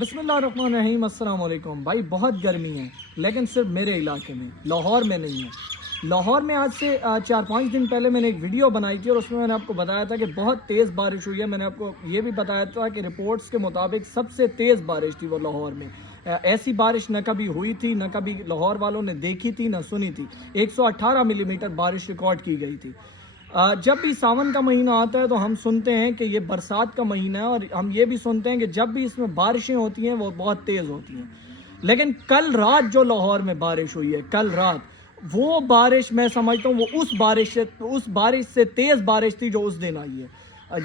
बिस्मिल्लाहिर्रहमानिर्रहीम। अस्सलाम वालेकुम। भाई बहुत गर्मी है, लेकिन सिर्फ मेरे इलाके में, लाहौर में नहीं है। लाहौर में आज से 4-5 दिन पहले मैंने एक वीडियो बनाई थी और उसमें मैंने आपको बताया था कि बहुत तेज़ बारिश हुई है। मैंने आपको ये भी बताया था कि रिपोर्ट्स के मुताबिक सबसे तेज़ बारिश थी वो लाहौर में। ऐसी बारिश न कभी हुई थी, न कभी लाहौर वालों ने देखी थी, न सुनी थी। 118 मिलीमीटर बारिश रिकॉर्ड की गई थी। जब भी सावन का महीना आता है तो हम सुनते हैं कि ये बरसात का महीना है, और हम ये भी सुनते हैं कि जब भी इसमें बारिशें होती हैं वो बहुत तेज़ होती हैं। लेकिन कल रात जो लाहौर में बारिश हुई है, कल रात वो बारिश मैं समझता हूँ वो उस बारिश से तेज़ बारिश थी जो उस दिन आई है।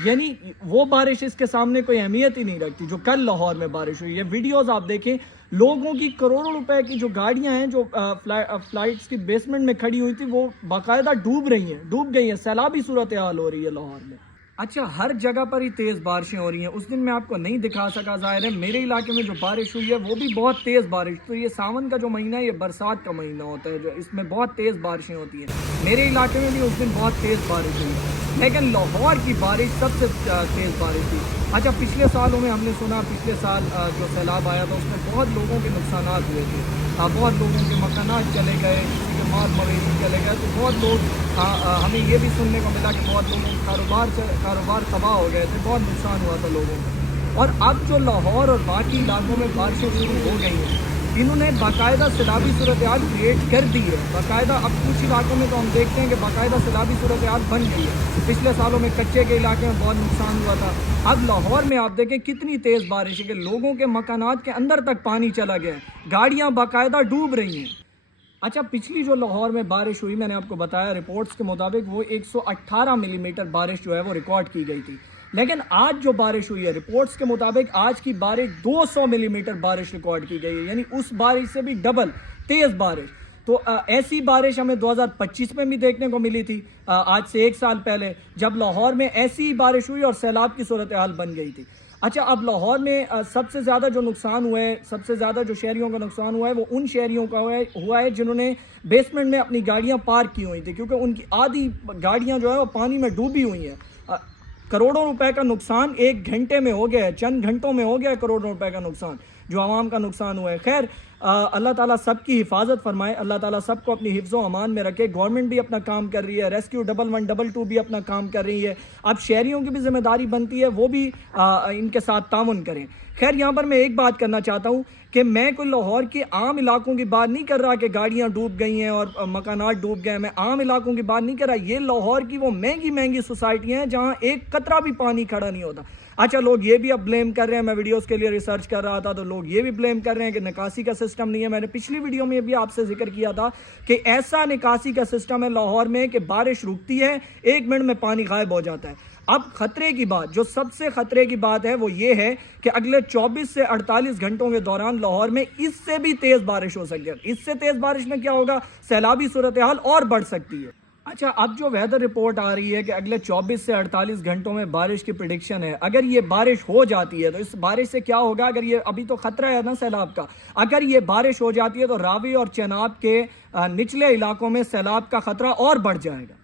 यानी वो बारिश इसके सामने कोई अहमियत ही नहीं रखती जो कल लाहौर में बारिश हुई है। वीडियोस आप देखें, लोगों की करोड़ों रुपए की जो गाड़ियां हैं जो फ्लाइट्स की बेसमेंट में खड़ी हुई थी वो बाकायदा डूब गई हैं। सैलाबी सूरत हाल हो रही है लाहौर में। अच्छा, हर जगह पर ही तेज़ बारिशें हो रही हैं। उस दिन मैं आपको नहीं दिखा सका, ज़ाहिर है। मेरे इलाके में जो बारिश हुई है वो भी बहुत तेज़ बारिश। तो ये सावन का जो महीना है ये बरसात का महीना होता है, जो इसमें बहुत तेज़ बारिशें होती हैं। मेरे इलाके में भी उस दिन बहुत तेज़ बारिश हुई, लेकिन लाहौर की बारिश सबसे तेज़ बारिश थी। अच्छा, पिछले सालों में हमने सुना, पिछले साल जो सैलाब आया था उसमें बहुत लोगों के नुकसान हुए थे। बहुत लोगों के मकानात चले गए, किसी के माल मवेशी चले गए। तो बहुत लोग हमें ये भी सुनने को मिला कि बहुत लोगों के कारोबार तबाह हो गए थे, बहुत नुकसान हुआ था लोगों को। और अब जो लाहौर और बाकी इलाकों में बारिशें शुरू हो गई हैं, इन्होंने बाकायदा सैलाबी सूरत हाल क्रिएट कर दी है। बाकायदा अब कुछ इलाकों में तो हम देखते हैं कि बाकायदा सैलाबी सूरत हाल बन गई है। पिछले सालों में कच्चे के इलाके में बहुत नुकसान हुआ था। अब लाहौर में आप देखें कितनी तेज़ बारिश है कि लोगों के मकानात के अंदर तक पानी चला गया है, गाड़ियाँ बाकायदा डूब रही हैं। अच्छा, पिछली जो लाहौर में बारिश हुई, मैंने आपको बताया रिपोर्ट्स के मुताबिक वो 118 मिलीमीटर बारिश जो है वो रिकॉर्ड की गई थी। लेकिन आज जो बारिश हुई है, रिपोर्ट्स के मुताबिक आज की बारिश 200 मिलीमीटर बारिश रिकॉर्ड की गई है, यानी उस बारिश से भी डबल तेज़ बारिश। तो ऐसी बारिश हमें 2025 में भी देखने को मिली थी, आज से 1 साल पहले, जब लाहौर में ऐसी ही बारिश हुई और सैलाब की सूरत हाल बन गई थी। अच्छा, अब लाहौर में सबसे ज़्यादा जो नुकसान हुआ है, सबसे ज़्यादा जो शहरियों का नुकसान हुआ है वो उन शहरियों का हुआ है जिन्होंने बेसमेंट में अपनी गाड़ियां पार्क की हुई थी, क्योंकि उनकी आधी गाड़ियां जो है वो पानी में डूबी हुई हैं। करोड़ों रुपए का नुकसान 1 घंटे में हो गया है, चंद घंटों में हो गया है करोड़ों रुपए का नुकसान जो आवाम का नुकसान हुआ है। खैर, अल्लाह ताला सबकी हिफाजत फरमाए, अल्लाह ताला सबको अपनी हिफ्ज़ो अमान में रखे। गवर्नमेंट भी अपना काम कर रही है, रेस्क्यू 112 भी अपना काम कर रही है। अब शहरियों की भी जिम्मेदारी बनती है वो भी इनके साथ तामुन करें। खैर, यहाँ पर मैं एक बात करना चाहता हूँ कि मैं कोई लाहौर के आम इलाकों की बात नहीं कर रहा कि गाड़ियाँ डूब गई हैं और मकानात डूब गए हैं। मैं आम इलाकों की बात नहीं कर रहा। ये लाहौर की वो महंगी महंगी सोसाइटियाँ हैं जहाँ एक कतरा भी पानी खड़ा नहीं होता। अच्छा, लोग ये भी अब ब्लेम कर रहे हैं, मैं वीडियोस के लिए रिसर्च कर रहा था तो लोग ये भी ब्लेम कर रहे हैं कि निकासी का सिस्टम नहीं है। मैंने पिछली वीडियो में भी आपसे जिक्र किया था कि ऐसा निकासी का सिस्टम है लाहौर में कि बारिश रुकती है, 1 मिनट में पानी गायब हो जाता है। अब खतरे की बात, जो सबसे खतरे की बात है वो ये है कि अगले 24 से 48 घंटों के दौरान लाहौर में इससे भी तेज बारिश हो सकती है। इससे तेज बारिश में क्या होगा, सैलाबी सूरत हाल और बढ़ सकती है। अच्छा, अब जो वेदर रिपोर्ट आ रही है कि अगले 24 से 48 घंटों में बारिश की प्रेडिक्शन है, अगर ये बारिश हो जाती है तो इस बारिश से क्या होगा, अगर ये अभी तो खतरा है ना सैलाब का, अगर ये बारिश हो जाती है तो रावी और चनाब के निचले इलाकों में सैलाब का खतरा और बढ़ जाएगा।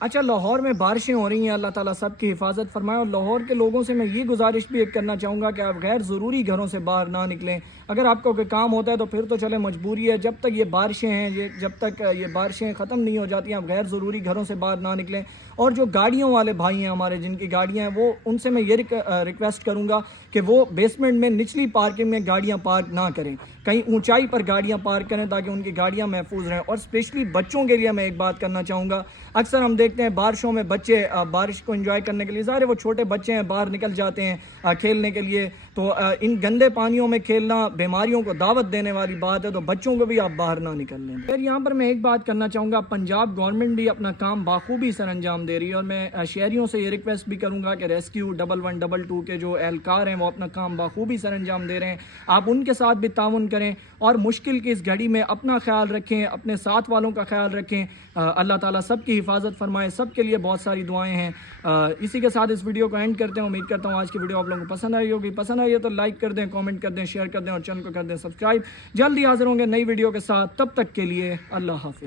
अच्छा, लाहौर में बारिशें हो रही हैं, अल्लाह ताला सबकी हिफाजत फरमाए। और लाहौर के लोगों से मैं ये गुजारिश भी करना चाहूँगा कि आप गैर ज़रूरी घरों से बाहर ना निकलें। अगर आपको कोई काम होता है तो फिर तो चले, मजबूरी है। जब तक ये बारिशें हैं, जब तक ये बारिशें ख़त्म नहीं हो जाती, आप गैर ज़रूरी घरों से बाहर ना निकलें। और जो गाड़ियों वाले भाई हैं हमारे, जिनकी गाड़ियाँ हैं, वो उनसे मैं ये रिक्वेस्ट करूँगा कि वो बेसमेंट में निचली पार्किंग में गाड़ियाँ पार्क ना करें, कहीं ऊंचाई पर गाड़ियाँ पार्क करें ताकि उनकी गाड़ियाँ महफूज रहें। और स्पेशली बच्चों के लिए मैं एक बात करना चाहूँगा, अक्सर हम देखते हैं बारिशों में बच्चे बारिश को एंजॉय करने के लिए, ज़ाहिर है वो छोटे बच्चे हैं, बाहर निकल जाते हैं खेलने के लिए, तो इन गंदे पानियों में खेलना बीमारियों को दावत देने वाली बात है, तो बच्चों को भी आप बाहर ना निकलने। फिर यहाँ पर मैं एक बात करना चाहूँगा, पंजाब गवर्नमेंट भी अपना काम बाखूबी सर अंजाम दे रही है, और मैं शहरियों से ये रिक्वेस्ट भी करूँगा कि रेस्क्यू 112 के जो एहलकार हैं वो अपना काम बाखूबी सर अंजाम दे रहे हैं, आप उनके साथ भी तामुन करें और मुश्किल की इस घड़ी में अपना ख्याल रखें, अपने साथ वालों का ख्याल रखें। अल्लाह ताला सबकी हिफाजत फरमाए, सबके लिए बहुत सारी दुआएं हैं। इसी के साथ इस वीडियो को एंड करते हैं। उम्मीद करता हूँ आज की वीडियो आप लोगों को पसंद आई होगी। पसंद आई है तो लाइक कर दें, कमेंट कर दें, शेयर कर दें और चैनल को कर दें सब्सक्राइब। जल्दी हाजिर होंगे नई वीडियो के साथ, तब तक के लिए अल्लाह हाफिज़।